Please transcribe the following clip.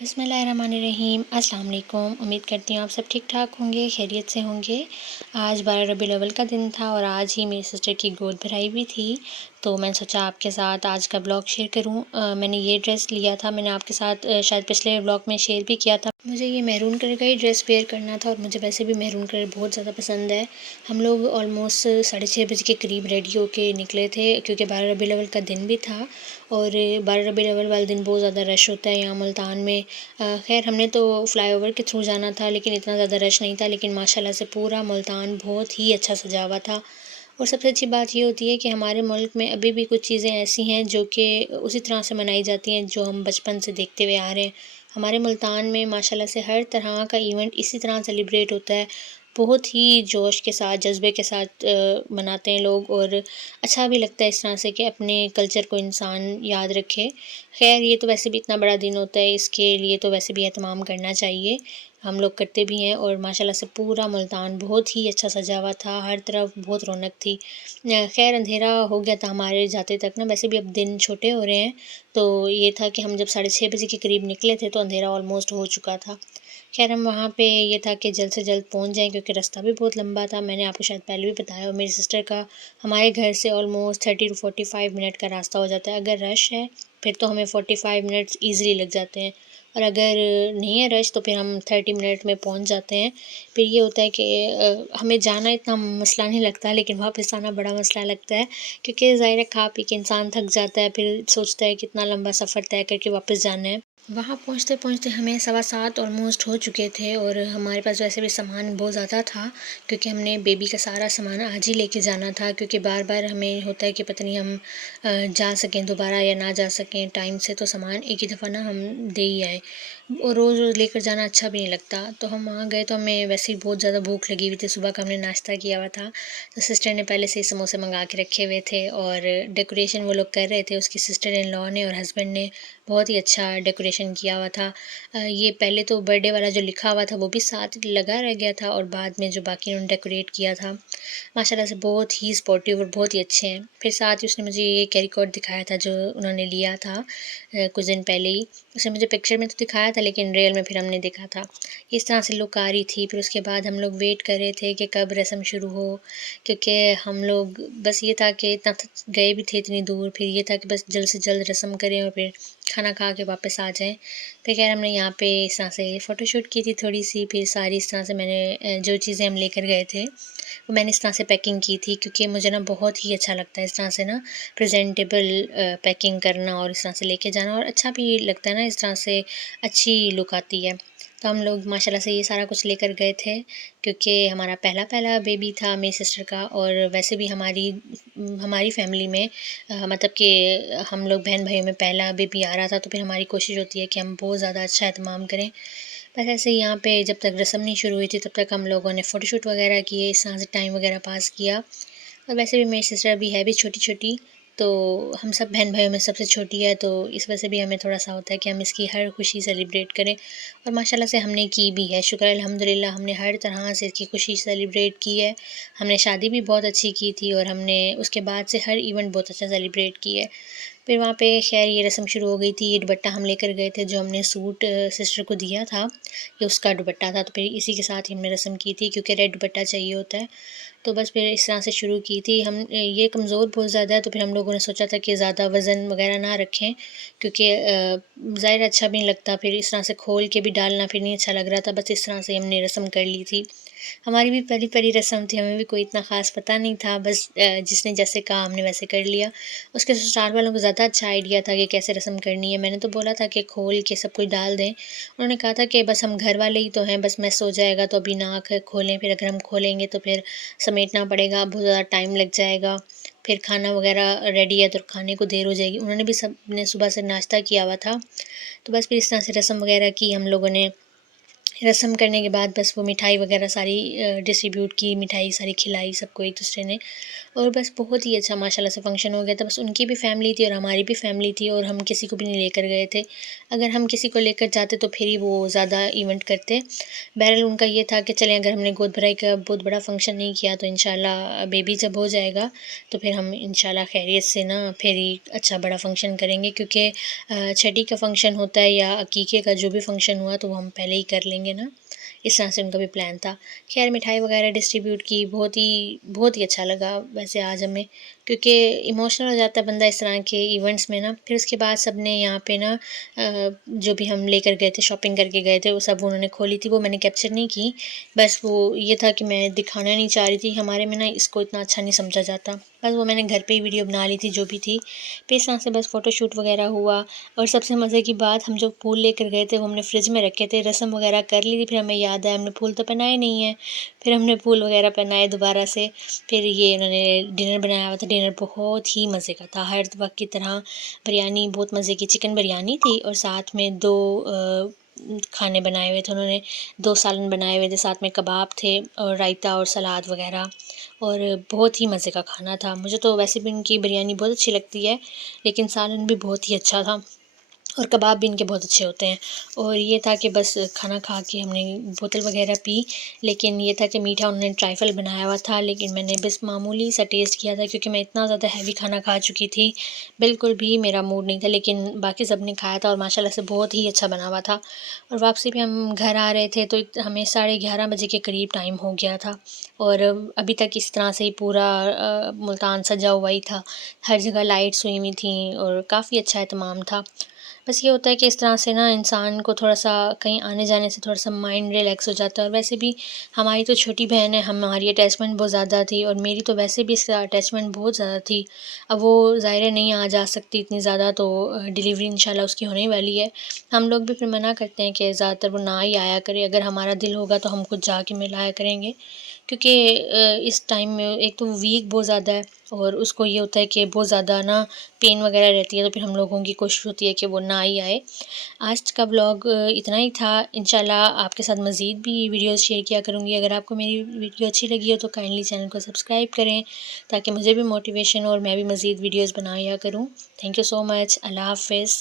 बिस्मिल्लाहिर्रहमानिर्रहीम। अस्सलाम वालेकुम। उम्मीद करती हूँ आप सब ठीक ठाक होंगे, खैरियत से होंगे। आज 12 रबीउल अव्वल का दिन था और आज ही मेरी सिस्टर की गोद भराई भी थी, तो मैंने सोचा आपके साथ आज का ब्लॉग शेयर करूँ। मैंने ये ड्रेस लिया था, मैंने आपके साथ शायद पिछले ब्लॉग में शेयर भी किया था। मुझे ये मैरून कलर का ही ड्रेस वेयर करना था और मुझे वैसे भी मैरून कलर बहुत ज़्यादा पसंद है। हम लोग ऑलमोस्ट 6:30 बजे के करीब रेडी होके निकले थे क्योंकि 12 रबीउल अव्वल का दिन भी था और 12 रबीउल अव्वल वाले दिन बहुत ज़्यादा रश होता है यहाँ मुल्तान में। खैर हमने तो फ्लाईओवर के थ्रू जाना था लेकिन इतना ज़्यादा रश नहीं था, लेकिन माशाल्लाह से पूरा मुल्तान बहुत ही अच्छा सजा हुआ था। और सबसे अच्छी बात ये होती है कि हमारे मुल्क में अभी भी कुछ चीज़ें ऐसी हैं जो कि उसी तरह से मनाई जाती हैं जो हम बचपन से देखते हुए आ रहे हैं। हमारे मुल्तान में माशाल्लाह से हर तरह का इवेंट इसी तरह सेलिब्रेट होता है। बहुत ही जोश के साथ, जज़्बे के साथ मनाते हैं लोग और अच्छा भी लगता है इस तरह से कि अपने कल्चर को इंसान याद रखे। ख़ैर ये तो वैसे भी इतना बड़ा दिन होता है, इसके लिए तो वैसे भी एहतमाम करना चाहिए। हम लोग करते भी हैं और माशाल्लाह से पूरा मुल्तान बहुत ही अच्छा सजा हुआ था, हर तरफ बहुत रौनक थी। ख़ैर अंधेरा हो गया था हमारे जाते तक ना, वैसे भी अब दिन छोटे हो रहे हैं, तो ये था कि हम जब 6:30 बजे के करीब निकले थे तो अंधेरा ऑलमोस्ट हो चुका था। ख़ैर हम वहाँ पे ये था कि जल्द से जल्द पहुँच जाएँ क्योंकि रास्ता भी बहुत लंबा था। मैंने आपको शायद पहले भी बताया और मेरी सिस्टर का हमारे घर से ऑलमोस्ट 30 टू 45 मिनट का रास्ता हो जाता है। अगर रश है फिर तो हमें 45 मिनट्स ईज़िली लग जाते हैं और अगर नहीं है रश तो फिर हम 30 मिनट में पहुँच जाते हैं। फिर ये होता है कि हमें जाना इतना मसला नहीं लगता लेकिन वापस आना बड़ा मसला लगता है क्योंकि ज़ाहिर है खा पी के इंसान थक जाता है, फिर सोचता है कितना लंबा सफ़र तय करके वापस जाना है। वहाँ पहुँचते-पहुँचते हमें 7:15 ऑलमोस्ट हो चुके थे और हमारे पास वैसे भी सामान बहुत ज़्यादा था क्योंकि हमने बेबी का सारा सामान आज ही लेके जाना था क्योंकि बार-बार हमें होता है कि पता नहीं हम जा सकें दोबारा या ना जा सकें टाइम से, तो सामान एक ही दफ़ा ना हम दे ही आए और रोज़-रोज़ लेकर जाना अच्छा भी नहीं लगता। तो हम वहाँ गए तो हमें वैसे ही बहुत ज़्यादा भूख लगी हुई थी, सुबह का हमने नाश्ता किया हुआ था। तो सिस्टर ने पहले से ही समोसे मंगा के रखे हुए थे और डेकोरेशन वो लोग कर रहे थे, उसकी सिस्टर इन लॉ ने और हस्बैंड ने बहुत ही अच्छा डेकोरेशन किया हुआ था। ये पहले तो बर्थडे वाला जो लिखा हुआ था वो भी साथ लगा रह गया था और बाद में जो बाकी उन्होंने डेकोरेट किया था, माशाल्लाह से बहुत ही स्पोर्टिव और बहुत ही अच्छे हैं। फिर साथ ही उसने मुझे ये कैरी कोट दिखाया था जो उन्होंने लिया था कुछ दिन पहले ही। उसने मुझे पिक्चर में तो दिखाया था लेकिन रियल में फिर हमने देखा था। इस तरह से लुक आ रही थी। फिर उसके बाद हम लोग वेट कर रहे थे कि कब रस्म शुरू हो क्योंकि हम लोग बस ये था कि इतना गए भी थे इतनी दूर, फिर ये था कि बस जल्द से जल्द रस्म करें और फिर खाना खा के वापस आ जाएँ। फिर ख़ैर हमने यहाँ पे इस तरह से फ़ोटोशूट की थी थोड़ी-सी, फिर सारी इस तरह से मैंने जो चीज़ें हम लेकर गए थे, वो मैंने इस तरह से पैकिंग की थी क्योंकि मुझे ना बहुत ही अच्छा लगता है इस तरह से ना प्रेज़ेंटेबल पैकिंग करना और इस तरह से लेके जाना और अच्छा भी लगता है ना, इस तरह से अच्छी लुक आती है। तो हम लोग माशाल्लाह से ये सारा कुछ लेकर गए थे क्योंकि हमारा पहला बेबी था मेरी सिस्टर का और वैसे भी हमारी फ़ैमिली में मतलब कि हम लोग बहन-भाइयों में पहला बेबी आ रहा था, तो फिर हमारी कोशिश होती है कि हम बहुत ज़्यादा अच्छा एहतमाम करें। बस ऐसे ही यहाँ पे जब तक रस्म नहीं शुरू हुई थी तब तक हम लोगों ने फ़ोटोशूट वगैरह किए, इस तरह से टाइम वगैरह पास किया। और वैसे भी मेरी सिस्टर अभी है भी छोटी-छोटी, तो हम सब बहन-भाइयों में सबसे छोटी है, तो इस वजह से भी हमें थोड़ा-सा होता है कि हम इसकी हर खुशी सेलिब्रेट करें और माशाल्लाह से हमने की भी है। शुक्र है अल्हम्दुलिल्लाह, हमने हर तरह से इसकी खुशी सेलिब्रेट की है। हमने शादी भी बहुत अच्छी की थी और हमने उसके बाद से हर इवेंट बहुत अच्छा सेलिब्रेट की है। फिर वहाँ पे ख़ैर ये रस्म शुरू हो गई थी, ये दुपट्टा हम लेकर गए थे जो हमने सूट सिस्टर को दिया था, ये उसका दुपट्टा था, तो फिर इसी के साथ ही हमने रस्म की थी क्योंकि रेड दुपट्टा चाहिए होता है। तो बस फिर इस तरह से शुरू की थी। ये कमज़ोर बहुत ज़्यादा है तो फिर हम लोगों ने सोचा था कि ज़्यादा वज़न वग़ैरह ना रखें क्योंकि ज़ाहिर अच्छा भी नहीं लगता, फिर इस तरह से खोल के भी डालना फिर नहीं अच्छा लग रहा था, बस इस तरह से हमने रस्म कर ली थी। हमारी भी पहली-पहली रस्म थी, हमें भी कोई इतना ख़ास पता नहीं था, बस जिसने जैसे कहा हमने वैसे कर लिया। उसके ससुराल वालों को ज़्यादा अच्छा आइडिया था कि कैसे रस्म करनी है, मैंने तो बोला था कि खोल के सब कुछ डाल दें। उन्होंने कहा था कि बस हम घर वाले ही तो हैं, बस मेस हो जाएगा तो अभी ना खोलें, फिर अगर हम खोलेंगे तो फिर समेटना पड़ेगा, बहुत ज़्यादा टाइम लग जाएगा। फिर खाना वग़ैरह रेडी है तो खाने को देर हो जाएगी। उन्होंने भी सबने सुबह से नाश्ता किया हुआ था, तो बस फिर इस तरह से रस्म वग़ैरह की हम लोगों ने। रस्म करने के बाद बस वो मिठाई वगैरह सारी डिस्ट्रीब्यूट की, मिठाई सारी खिलाई सबको एक दूसरे ने। और बस बहुत ही अच्छा माशाल्लाह से फ़ंक्शन हो गया था। बस उनकी भी फ़ैमिली थी और हमारी भी फ़ैमिली थी और हम किसी को भी नहीं लेकर गए थे। अगर हम किसी को लेकर जाते तो फिर ही वो ज़्यादा इवेंट करते। बहरहाल उनका ये था कि चलें, अगर हमने गोद भराई का बहुत बड़ा फ़ंक्शन नहीं किया तो इंशाल्लाह बेबी जब हो जाएगा तो फिर हम इंशाल्लाह खैरियत से ना फिर ही अच्छा बड़ा फ़ंक्शन करेंगे, क्योंकि छठी का फ़ंक्शन होता है या अकीक़े का जो भी फ़ंक्शन हुआ तो वो हम पहले ही कर लेंगे ना। इस तरह से उनका भी प्लान था। ख़ैर मिठाई वगैरह डिस्ट्रीब्यूट की, बहुत ही अच्छा लगा वैसे आज हमें, क्योंकि इमोशनल हो जाता है बंदा इस तरह के इवेंट्स में ना। फिर उसके बाद सबने यहाँ पे ना जो भी हम लेकर गए थे, शॉपिंग करके गए थे, वो सब उन्होंने खोली थी, वो मैंने कैप्चर नहीं की। बस वो ये था कि मैं दिखाना नहीं चाह रही थी, हमारे में ना इसको इतना अच्छा नहीं समझा जाता। बस वो मैंने घर पे ही वीडियो बना ली थी जो भी थी। फिर इस तरह से बस फ़ोटोशूट वगैरह हुआ। और सबसे मज़े की बात, हम जो फूल लेकर गए थे वो हमने फ्रिज में रखे थे, रस्म वगैरह कर ली थी, फिर हमें याद आया हमने फूल तो पहनाए नहीं हैं। फिर हमने फूल वगैरह पहनाए दोबारा से। फिर ये इन्होंने डिनर बनाया हुआ था, डिनर बहुत ही मज़े का था, हर वक़्त की तरह। बिरयानी बहुत मज़े की चिकन बिरयानी थी और साथ में 2 खाने बनाए हुए थे उन्होंने, 2 सालन बनाए हुए थे, साथ में कबाब थे और रायता और सलाद वगैरह। और बहुत ही मज़े का खाना था। मुझे तो वैसे भी उनकी बिरयानी बहुत अच्छी लगती है, लेकिन सालन भी बहुत ही अच्छा था और कबाब भी इनके बहुत अच्छे होते हैं। और ये था कि बस खाना खा के हमने बोतल वगैरह पी, लेकिन ये था कि मीठा उन्होंने ट्राइफ़ल बनाया हुआ था, लेकिन मैंने बस मामूली सा टेस्ट किया था, क्योंकि मैं इतना ज़्यादा हैवी खाना खा चुकी थी, बिल्कुल भी मेरा मूड नहीं था। लेकिन बाकी सब ने खाया था और माशाल्लाह से बहुत ही अच्छा बना हुआ था। और वापसी पे हम घर आ रहे थे तो हमें 11:30 बजे के करीब टाइम हो गया था। और अभी तक इस तरह से ही पूरा मुल्तान सजा हुआ ही था, हर जगह लाइट्स हुई हुई थी और काफ़ी अच्छा एहतमाम था। बस ये होता है कि इस तरह से ना इंसान को थोड़ा-सा कहीं आने-जाने से थोड़ा-सा माइंड रिलैक्स हो जाता है। और वैसे भी हमारी तो छोटी बहन है, हमारी अटैचमेंट बहुत ज़्यादा थी और मेरी तो वैसे भी इससे अटैचमेंट बहुत ज़्यादा थी। अब वो ज़ाहिर है नहीं आ जा सकती इतनी ज़्यादा, तो डिलीवरी इंशाल्लाह उसकी होने वाली है। हम लोग भी फिर मना करते हैं कि ज़्यादातर वो ना ही आया करे, अगर हमारा दिल होगा तो हम खुद जाके मिलाया करेंगे। क्योंकि इस टाइम में एक तो वो वीक बहुत ज़्यादा है और उसको ये होता है कि बहुत ज़्यादा ना पेन वगैरह रहती है, तो फिर हम लोगों की कोशिश होती है कि वो ना ही आए। आज का व्लॉग इतना ही था। इंशाल्लाह आपके साथ मज़ीद भी वीडियोज़ शेयर किया करूँगी। अगर आपको मेरी वीडियो अच्छी लगी हो तो काइंडली चैनल को सब्सक्राइब करें, ताकि मुझे भी मोटिवेशन हो और मैं भी मज़ीद वीडियोज़ बनाया करूँ। Thank you so much. Allah हाफ़िज़।